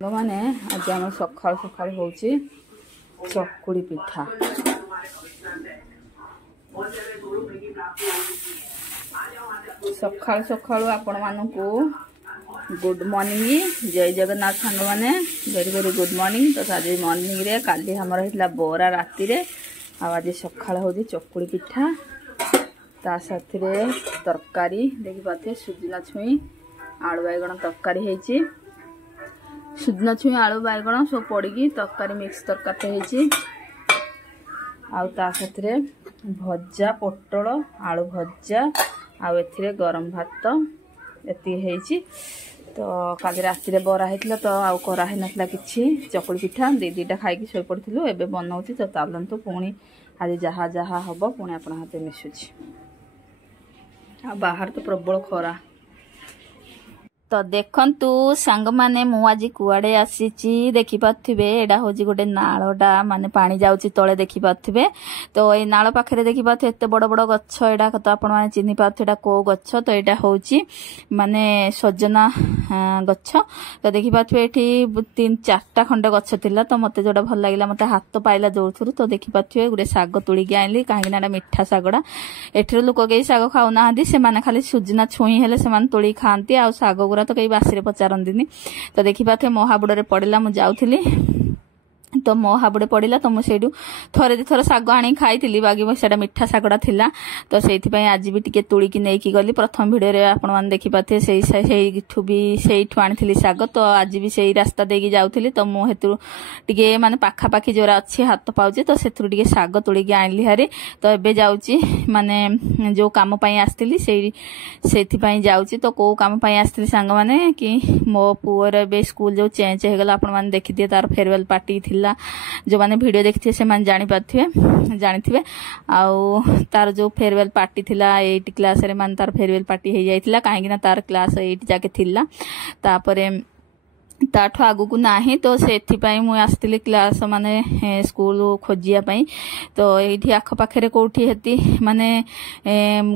मैंने आज आम सका सका हूँ चकुड़ी पिठा सका सका आपण मानक गुड मॉर्निंग जय जगन्नाथ सांग मैंने वेरी वेरी गुड मॉर्निंग। तो आज मॉर्निंग रे काली हमर होता बरा राति रे आज सका हूँ चकुड़ी पिठा ता साथी तरकारी देखी पाते सुजना छुई आलू बैगण तरकारी है सुजना छुई आलू बैगण सब पड़ी तरकारी मिक्स तरकारी आते भजा पोटल आलू भजा आउ गरम भात ये तो काली राति बरा होता तो आउ कराही ना कि चकुड़ी पिठा दीटा खाई शो पड़ू एवं बनाऊँ तो चलतु पुणी आज जहाँ जहाँ हम पुणी आप हाथ मिशुची बाहर तो प्रबल खरा। तो देखंतु सांग माने मु आज कुआडे आसीची देखि पाथिबे एडा होजी गोटे नाळडा माने पानी जाउची तळे देखि पाथिबे। तो ए नाळ पाखरे देखि पाथे एते बड़ बड़ गच्छ एडा तो आपण माने चिन्हि पाथे एडा को गच्छ तो एडा होची माने सजना गच्छ। तो देखि पाथे एठी 3-4टा खंड गच्छ थिला तो मते जोडा भल लागिला मते हाथ पाइला जोरथुरु तो देखि पाथे गुडे साग तोळी के आइली काहे ना मिठा सागडा एठिर लोक के साग खाउ ना हदी से माने खाली सुजना छुई हेले से माने तोळी खांती आ साग तो कई बासी पचारती तो देखी पाथे मो हाबुड़े पड़ा मुझे जाऊली तो मो हाबुड़े पड़ा तो मुझे थरे दी थर शाग आनी खाई बाकी से मिठा शागटा थिला तो से आज भी टिके तुड़िकी नहीं गली प्रथम भिडियो आपण मैंने देखी पाथे से आनी शाग तो आज भी से रास्ता देकी जाऊली तो मुझे टे माने पाखापाखि जोरा अच्छी हाथ पाऊे तो से शाग तोड़िकी आनली हारी तो एबे जाऊँगी माने जो कम आसती से जाऊँगी तो कौ कम आसती सांग मैंने कि मो पुअर ए स्कूल जो चेंज होगला आपण मैंने देखी तार फेयरवेल पार्टी जो माने वीडियो देखिए से माने जानी जानिथिबे आउ तार जो फेयरवेल पार्टी थिला 8 क्लास रे माने तार फेयरवेल पार्टी हो जाइथिला काहेकि ना तार क्लास 8 जाके थिला तापरे ताठू आगु नाही तो से मुझे आसती क्लास माने स्कूल खोजिया तो ये आखपाखे कौटी हेती माने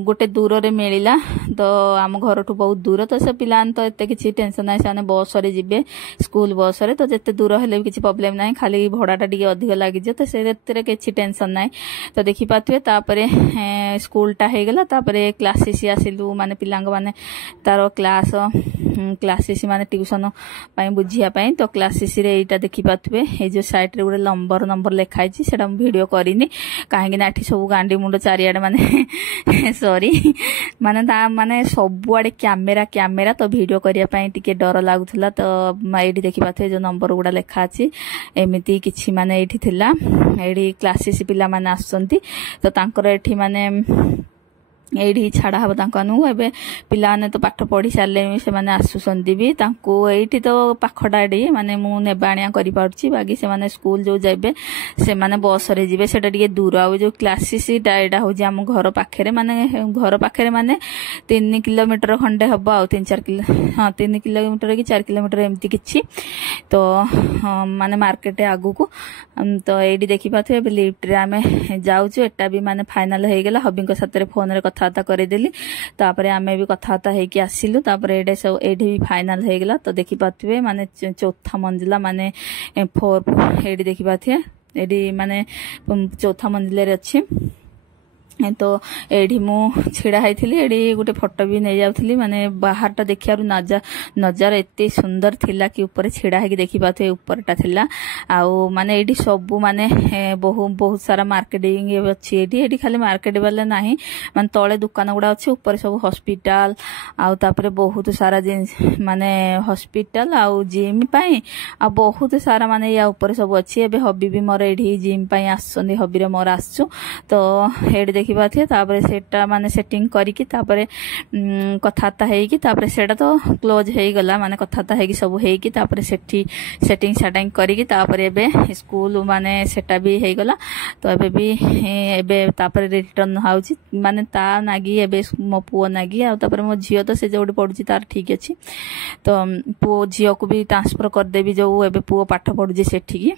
गोटे दूर रे मिलला तो आम घर ठू बहुत दूर तो से पिला तो एत किसी टेंशन ना से बस रे जिबे स्कूल बस रे तो जिते दूर हेले भी किसी प्रॉब्लम ना खाली भड़ाटा टिके अधिक लगी तो से किसी टेंशन ना तो देखी पाथे तापरे स्कूलटा हो गला तापरे क्लासेस आसिलु माने पिलांग माने तार क्लासेस माने ट्यूशन बुझिया तो क्लासेस रे एटा देखि पाथबे ए जो साइड रे गोटे नंबर लिखाई सेटा वीडियो करिनी काहेकि ना एठी सब गांडी मुंड चारियाडे माने सॉरी माने ता माने सबुआडे कैमेरा तो वीडियो करिया पई टिके डर लागुथला तो एठी देखि पाथे जो नंबर गुडा लिखा अछि एमिति किछि माने एठी थिला एठी क्लासेस पिला माने आसंती तो तांकर एठी माने एठी छाड़ा हम तांकनु पिलाने तो पाठ पढ़ी सारे से माने आसुसंती भी तांको एठी तो पाखडाडी माने मु नेबाणिया करि पारछि बाकी से माने स्कूल जो जाबे से माने बस रे जिबे सेटा टिके दूर आ जो क्लासेस डायडा हो जे हम घर पाखरे माने 3 किलोमीटर खंडे हबो आ 3-4 किलो हां 3 किलोमीटर कि 4 किलोमीटर एमती किछि तो माने मार्केट आगु को तो एठी देखि पाथे लिफ्ट रे आमे जाउछु एटा भी माने फाइनल हो गेला हबी को साथ रे फोन रे कथाबार्ता करदेली तापरे आमे भी कथाबार्ता होइकी आसिलु तापरे एडे सब एडी भी फाइनल हो गला तो देखि पाथबे माने चौथा मंजिला माने 4 एडी देखि पाथे एडी माने चौथा मंजिले रे अछि तो एडी मु छिड़ा हैथिली एडी गोटे फोटो भी नै जाउथली माने बाहरटा देखियारु नजारा एते सुंदर थिला कि ऊपर छिड़ा है कि देखि पाथे ऊपरटा थिला आउ माने एडी सब माने बहुत सारा मार्केटिंग अछि एडी खाली मार्केट वाला नाही माने तळे दुकान गुडा अछि ऊपर सब हॉस्पिटल आउ तापरे बहुत सारा माने हॉस्पिटल आउ जिम पई आ बहुत सारा माने या ऊपर सब अछि एबे हबी भी मोर एडी जिम पई आसछनी हबी रे मोर आसछु तो एडी देखि पाथे तापरे सेटा माने सेटिंग करिकि तापरे कथाता हेकी तापरे सेटा तो क्लोज हेई गला माने कथाता हेकी सब हेकी तापरे सेठी सेटिंग करिकि तापरे एबे स्कूल माने सेटा भी हेई गला तो एबे तापरे रिटर्न हाउची माने ता नागी एबे मो पुओ नागी आ तापरे मो झियो तो से जोडी पडुची तार ठीक अछि तो पुओ झियो को भी ट्रांसफर कर देबी जो एबे पुओ पाठ पडुची सेठी की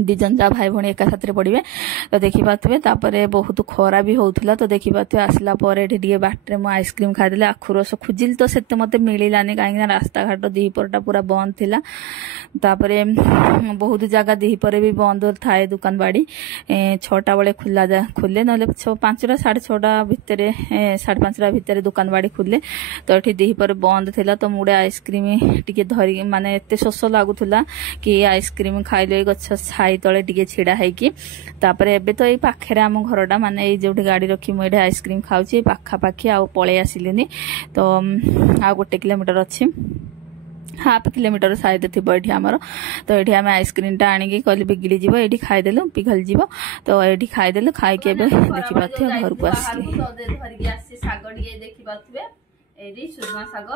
दिजन जा भाई भौणी एका साथ पड़े तो देखिपे तापर बहुत खरा भी होता तो देखिपे आसला बाटे मु आइसक्रीम खाई आखु रस खोजिली तो से मत मिलानी कहीं रास्ता घाट दीपरटा पूरा बंद थिला तापर बहुत जगह दीपर भी बंद थाए दुकान बाड़ी 6टा बेले खुले ना 5टा 6:30 भितर 5:30 भितर दुकान बाड़ी खुले तो ये दीपर बंद थिला तो मुड़े आइसक्रीम टी धरिक माने एत शोष लगुला कि आइसक्रीम खाइले गछ छाई तले टिके छिड़ा हैकी तापर एबे तो ये पाखे आम घरटा माने जो गाड़ी रखी मुझे आइसक्रीम खाऊची पाखापाखि आ पलि आसिलीनी तो आ 1 किलोमीटर अच्छी हाफ किलोमीटर साइड थी ये आमर तो ये आम आइसक्रीम टा आनिकी कहली बिगिड़ी जीव ये खाईदेलु पिघल जीव तो ये खाईदेलु खाई देखी पारे घर को आसली सुजमा शाग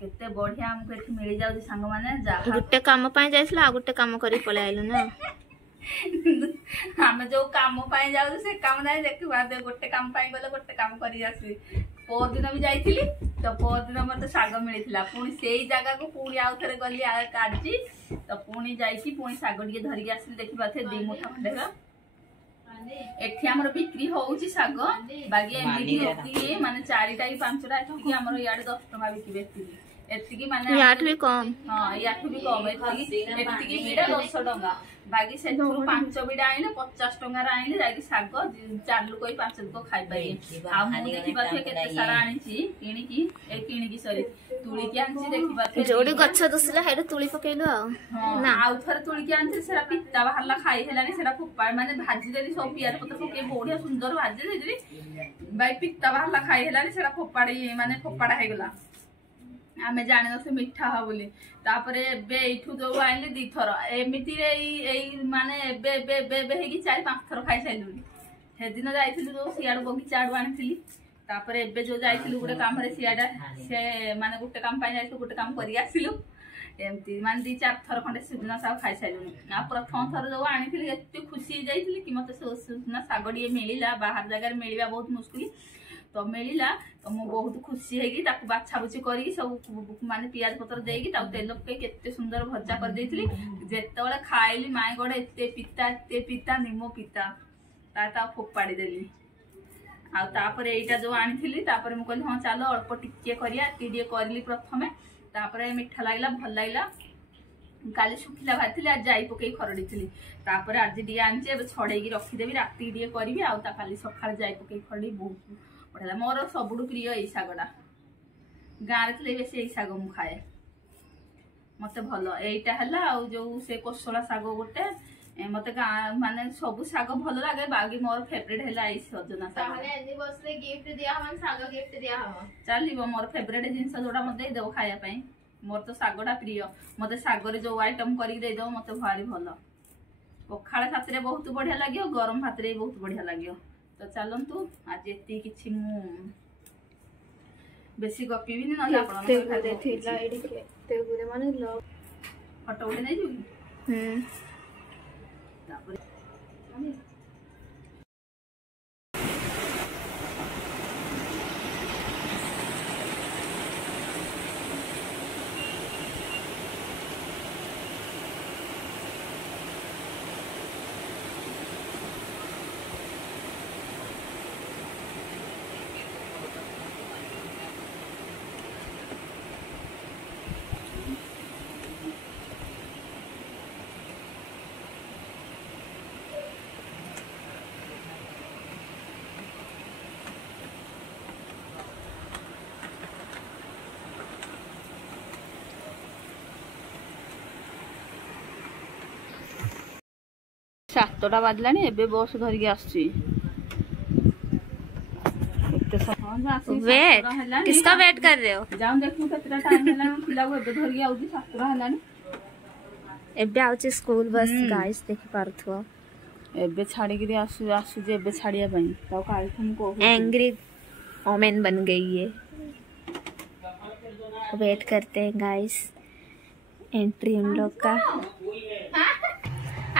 केते बढ़िया हमको एठी मिल जाउची संग माने गुटे काम पाए जाइसला आ गुटे काम करी पळे आइलो ना हम जो काम पाए जाउ से काम नाही देखबा दे गुटे काम पाए गले गुटे काम करी आसी पोर दिन भी जाइथिली तो पोर दिन मते साग मिलिथिला पुनी सेही जगह को पुनी आउ थरे गली काजी तो पुनी जाइकी पुनी साग टिके धरि आसी देखिबा थे 2 मुठा खंडेगा एठी हमर बिक्री होउची साग बागी एमिति एति माने 4टा कि 5टा एति हमर याडे 10 टका बिकिबे एति माने याठ भी कम हां याठ भी कम एति बिडा 10 टका बागी से 5 बिडा आइले 50 टका रा आइले जाकी साग 4 लोक 5 लोक खाइ पाई आ मु देखि बाथे केते सारा आनिची किणिकी सरी तुली के आनची देखि बाथे जोडी गच्छ दसला हेड तुली पकेइलो ना आउ थरे तुली के आनची सेरा पित्ता बाहरला खाई हेलानी सेरा फुप्पा माने भाजी देली सब पियाज पत्र पके बढ़िया सुंदर भाजी देली बाई पित्ता बाहरला खाई हेलानी सेरा फुप्पाड़ी माने फुप्पाड़ा हे गेला आमे जाने से मिठा हा बोली तापरे एबे इठू जो आइले 2 थर एमिति रे एई माने एबे एबे एबे हेगी 4-5 थर खाई साइलुनी हे दिन जाइथिलु जो सियाड बगीचा आडू आनिथिली तापरे एबे जो जाइथिलु गुटे काम रे सियाडा से माने गुटे काम पाई जाइथिलु गुटे काम करी आसिलु एमती माने 2-4 थर खंडे सुजना साग खाई साइलुनी आ प्रथम थर जो आनिथिली एते खुशी जाइथिली कि मते सुजना साग डिए मिलिला बाहर जगह मिलिबा बहुत मुश्किल तो मिलला तो मु बहुत खुशी हेगी ताकू बाछा बुची करी सब माने पियाज पत्र देगी ताऊ तेल पे केते सुंदर भजा कर देथिली जेतेबेले खाइली माय गड एते पिता निमो पिता ता फोपाड़ी देली आ तापर एटा जो आनिथिली तापर मु कहली हां चलो अल्प टिके करिया टिडिए करली प्रथमे तापर मिठा लागला भल लागला काली सुखिला भाथिली आज जाई पकई खरडी थिली तापर आज डिए आनचे अब छडेगी रखी देबी राती डिए करबी आ ता काली सखाळ जाई पकई खरडी बहुत बढ़िया मोर सबुठु प्रिय एई सागटा गाँव थे बेस यही साग मु खाए मत भल एटा है आ जो से कोशला साग गोटे मत माने सब साग भल लगे बाकी मोर फेवरेट है सजना साग गिफ्ट दिया साग गिफ्ट दिया चलो मोर फेवरेट जिनस जोड़ा मत देदेव खायापी मोर तो सागटा प्रिय मत सागर जो आइटम करदेव मत भारी भल पखाड़ भात बहुत बढ़िया लगे गरम भात बहुत बढ़िया लगे तो चलतु आज एति किछि मु बेसी गपिबिनी न आपण फोटो उठे नै जु सातटा बाजला बस धरिकी वेट किसका वेट कर रहे हो जाऊं देखू केतना टाइम हैला पिला को एबे धरिकी आउची सातटा हैलानी एबे आउची स्कूल बस गाइस देखि पारथो एबे छाड़ी के आसु जे एबे छाड़िया पई ताऊ काल तुमको एंग्री वोमेन बन गई है वेट करते हैं गाइस एंट्री उन लोग का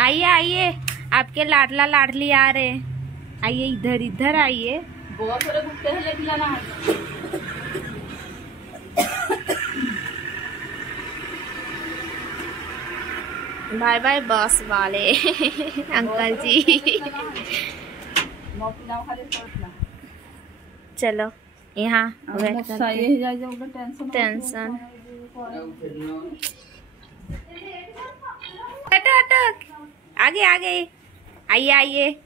आइए आइए आपके लाडला लाडली आ रहे हैं आइए इधर इधर आइए बहुत थोड़े गुप्ते है लेकिन ना बाय बाय बस वाले अंकल जी। चलो यहाँ टेंशन अटक आगे आगे आइए आइए।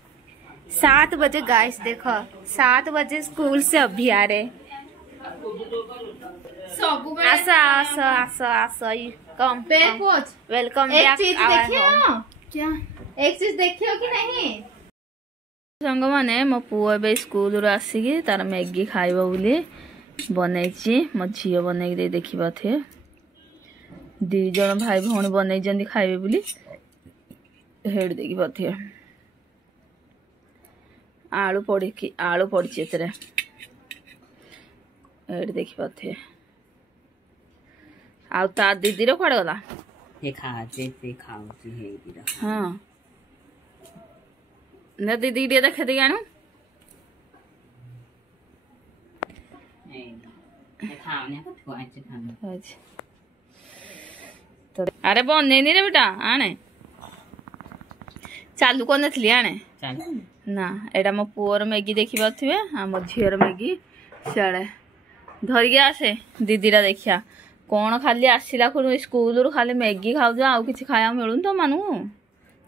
7 बजे गाइस देखो 7 बजे स्कूल से अभी आ रहे। आसो आसो आसो आसो कम वेलकम बैक। क्या एक चीज देखियो कि नहीं संग माने मो पुओ बे स्कूल रो आसिकी तार मैगी खाइबो बोली बनैची मो झियो बनै दे देखिबा थे 2 जण भाई भौणी बनै जंदी खाइबे बोली हेड देखिबा थे। आलू पड़ी एतरे हेड देखिबा थे। आ ता दीदी रो खड़ गला ये खा जे से खाऊ जी हे दीदा। हां न दीदी दे देखे दे आनु ए खाऊ ने को थुआ जे खाऊ। अच्छा तो अरे बने नहीं रे बेटा आने चालू कोन थली आने चल ना एडा मो पुअर मैगी देखिबा थिबे आ मो झियर मैगी साडे धर गया आसे दीदीरा देखिया कौन खाली आसिला खुनु स्कूल रु खाली मैगी खाउ जा आ किछि खाया मिलुन तो मानु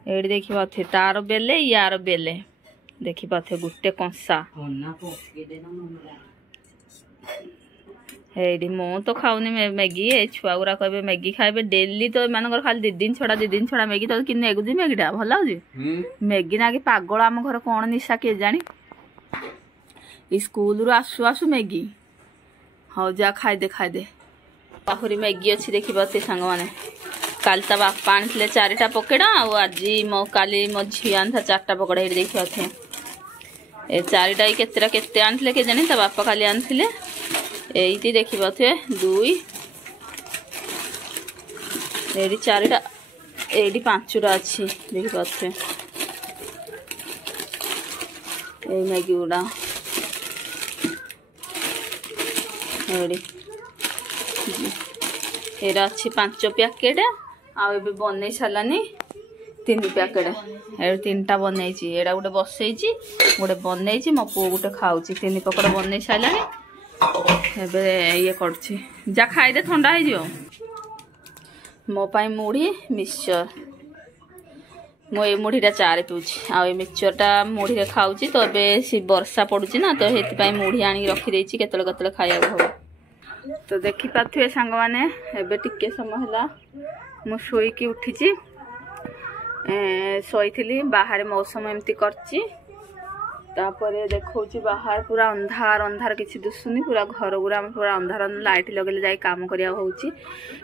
एडी देखिबा थे तार बेले यार बेले देखिबा थे गुटे कंसा कोना पोके दे न मम्मी हेडी मो तो खाउनी मैगी ए छुआ गुरा कहबे मैगी खाइबे डेली तो मानकर खाली 2 दिन छड़ा मैगी तो किने एगुजी मैगीटा भला होजी मैगी ना कि पागल आम घर कोन निशा के जानी स्कूल रु आसु आसु मैगी हो जा खाइ दे आहुरी मैगी अच्छी देखिबा ते संग माने काल ता बापा आनथिले 4टा पकेड़ा आ आज मो काली मो झिया आनथा 4टा पकड़ा हेडी देखिबा थे ए 4टा केतेरा केते आनथिले के जानी ता बापा खाली आनथिले एइटी देखिबा थे 2 एडी 4टा एडी 5टा अछि देखिबा थे ए मैगी उडा एडी एरा अच्छी 5 पैकेट आ एबे बनै छलानी 3 पैकेट ए 3टा बनैची एडा गुटे बसैची गुटे बनैची मो पो गुटे खाउची 3 पकड़ बनै छलानी एबे ये करछि जा खाइ दे ठंडा हो जियो मो पाई मुढ़ी मिक्सचर मो ए मुढ़ीटा चारे पिउछि आ ए मिक्सचरटा मुढ़ी रे खाउची तो एबे सी वर्षा पडुची ना तो हेति पाई मुढ़ी आनी रखि देछि केतले केतले खाइया हो। तो देखि पाथुए सांग माने एबे टिके समय हला मु सोई की उठिची सोईथिली बाहर मौसम एमती करची तापरे देखौची बाहर पूरा अंधार अंधार किछि दुसुनी पूरा घर गुरा पूरा अंधार लाइट लगेले जाई काम करिया होउची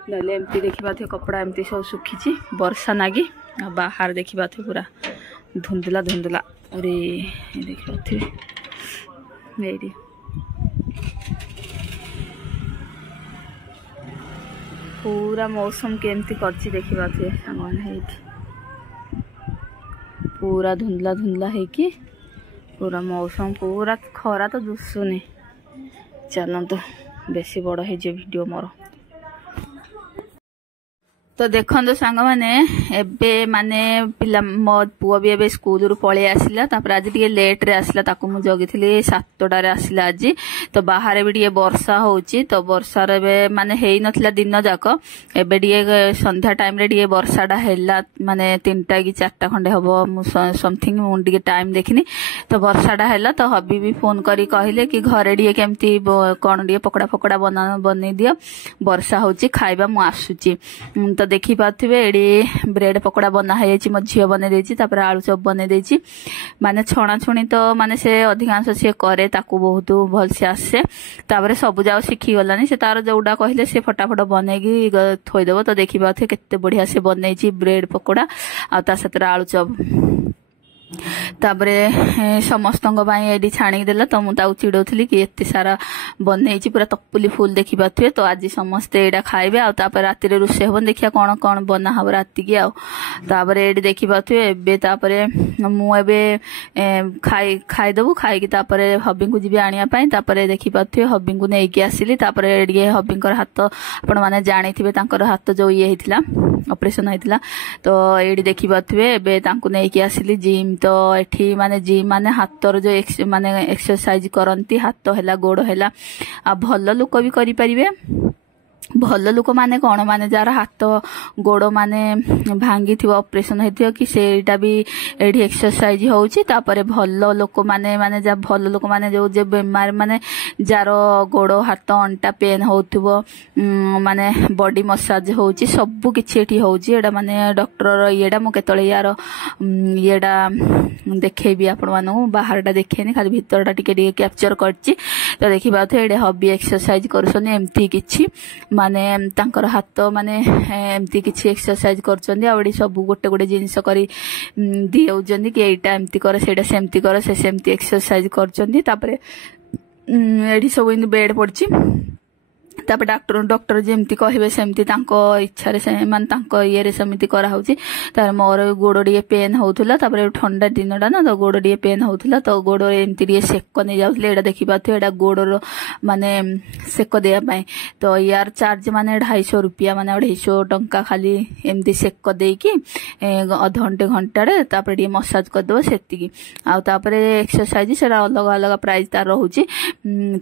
नले एमती देखिबा थे कपड़ा एमती सब सुखीची वर्षा नागी आ बाहर देखिबा थे पूरा धुंधला अरे देखिबा थे मेरी पूरा मौसम केमती करची देखिबा थे सामान है पूरा धुंधला है कि पूरा मौसम पूरा खरा तो दुसुनी चलो तो बेसी बड़ है जे वीडियो मोर तो देखो सांग माने एबे माने पिला मो पुओ भी एबे स्कूल रु पळे आसिला तापर आज टिके लेट रे आसिला ताकू मु जगिथिली 7टा रे आसिला आज तो बाहर भी टिके वर्षा होउची तो वर्षा रे बे माने हेई नथिला दिन जाको एबे टिके संध्या टाइम रे टिके वर्षाटा हेला माने 3टा कि 4टा खंडे हबो मु समथिंग मु टिके टाइम देखिनी तो वर्षाटा हेला तो हबी भी फोन करी कहिले कि घरे टिके केमती कोन टिके पकड़ा फकड़ा बनै दियो वर्षा होउची खाइबा मु आसुची तो देखि पाथिबे एडी ब्रेड पकोड़ा बना है मो झियो बने देछि तापर आलू चप बने देछि माने छणा छुणी तो माने से अधिकांश से करे ताकू बहुत भल से आसे तापर सब जाओ सिखी गलानी से तार जोडा कहले से फटाफट बनेगी थोई देबो तो देखि पाथे केते बढ़िया से बनेछि ब्रेड पकोड़ा आ ता सतरा आलू चप तापरे समस्तंग बाई एडी छाणी देला तो मु ताऊ चिडौथली कि एते सारा बनेछि पूरा तपुली फूल देखि पाथुए तो आज समस्ते एडा खाइबे आ तापर राति रे रुसे होबन देखिया कोन कोन बना हब राति की आ तापरे एडी देखि पाथुए एबे तापरे मु एबे खाइ देबु खाइ कि तापरे हब्बी को जिबे आनिया पई तापरे देखि पाथुए हब्बी को नेकी आसिली तापरे एडी हब्बी कर हाथ आपण माने जानिथिबे तांकर हाथ जो ये हितला ऑपरेशन होइतिला तो एडी देखि पाथुबे एबे तांको नै कि आसिली जिम तो एठी माने जिम माने हाथर जो माने एक्सरसाइज करंती हाथ हैला गोड़ हैला आ भल लोक भी करि परिबे भल लोक माने कौन माने जार हाथ गोड़ माने भांगी थी ऑपरेशन होती कि सेटा भी एठी एक्सरसाइज होउची तापरे भल लोक माने माने जा भल लोक माने जो जे बेमार माने जार गोड़ हाथ अंटा पेन होउथबो माने बॉडी मसाज होउची सब किछि एठी होउची एडा माने डॉक्टर येडा मु केतळे यार येडा देखेबी आपण मानु बाहरटा देखेनी खाली भीतरटा टिके टिके कैप्चर करची तो देखि बाथ एडे हबी एक्सरसाइज करसने एम्ति किछि माने तांकर हाथ माने एम्ति किछि एक्सरसाइज करचंदी आउडी सब गोटे गोटे जिनिस करी दियौजंदी कि एटा एम्ति कर सेटा सेम्ति कर से सेम्ति एक्सरसाइज करचंदी तापरे एठी सब इन बेड पड़ची तापर डॉक्टर जेमती कहबे सेमती तांको इच्छा रे से मान तांको ये रे समिति करा होची तार मोर गोड़ डिए पेन होउथला तापर ठंडा दिनडा ना तो गोड़ डिए पेन होउथला तो गोड़ एमती डिए सेक नै जाउथले एडा देखि पाथो एडा गोड़र माने सेक देया पई तो यार चार्ज माने 250 रुपया माने 250 टंका खाली एमती सेक देई कि आधा घंटा रे तापर डिए मसाज कर दो सेति की आ तापर एक्सरसाइज सेरा अलग अलग प्राइस तार रहूची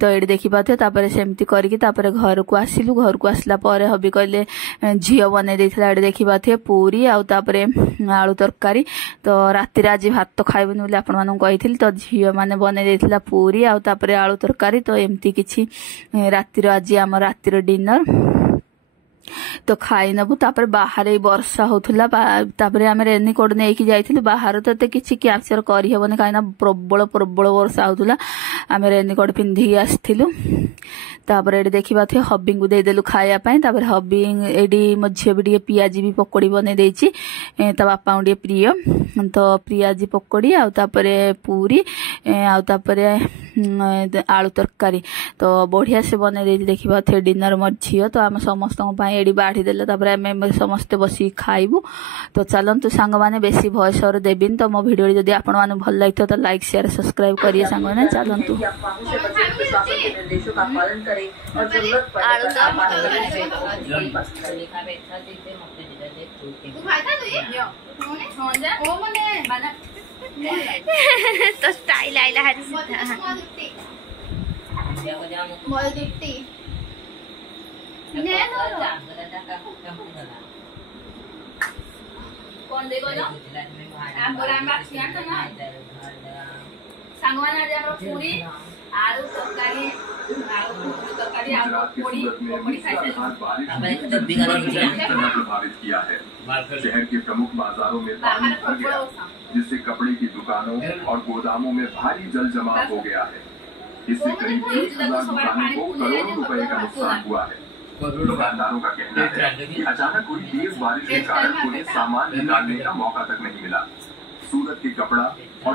तो एडी देखि पाथो तापर सेमती करी कि तापर घर को आसिलु घर को आसला पर हबी कहले झियो बने देथिला एडे देखि पाथे पूरी आ तापरे आलू तरकारी तो राति रे आज भात खाइबनी बोले आपण मानन कहिथिल तो झियो माने बने देथिला पूरी आ तापरे आलू तरकारी तो एमती किछि राति रे आज हम राति रे डिनर तो खाई नबु तापर बाहर वर्षा होथुला तापर आमे रेनकोट नै कि जाइथिलु बाहर तो किछि कैप्चर करि हेबने काइना प्रबल प्रबल वर्षा होथुला आमे रेनकोट पिंधि आस्थिलु तापर एडी देखिबा थे हब्बी को दे देलु खाया पई तापर हब्बी एडी मझियो बिडिए पियाजी भी पकोड़ी बने देछि ता बापा उडी प्रिय तो पियाजी पकोड़ी आ तापर पूरी आ तापर आलू तरकारी तो बढ़िया से बने दे देखिबा थे डिनर मझियो तो आम समस्त पई एडी बाठी देले तापर आमे समस्त बसी खाइबु तो चलंतु संग माने बेसी भॉइस और देबिन तो मो वीडियो जदी आपण माने भल लागतो तो लाइक शेयर सब्सक्राइब करिए संग माने चलंतु और जरूरत पड़े तो स्टाइल आइला हरी सीधा मोल दुट्टी ने नो कौन देखो ना हम बोला माछिया तो ना संगवाना जे हमरो पूरी आलू तरकारी प्रभावित किया है। शहर के प्रमुख बाजारों में पानी भर गया जिससे कपड़े की दुकानों और गोदामों में भारी जल जमाव हो गया है। इससे करीब 30,000 दुकानों को करोड़ों रुपए का नुकसान हुआ है। दुकानदारों का कहना है कि अचानक हुई तेज बारिश के कारण उन्हें सामान निकालने का मौका तक नहीं मिला। सूरत के कपड़ा और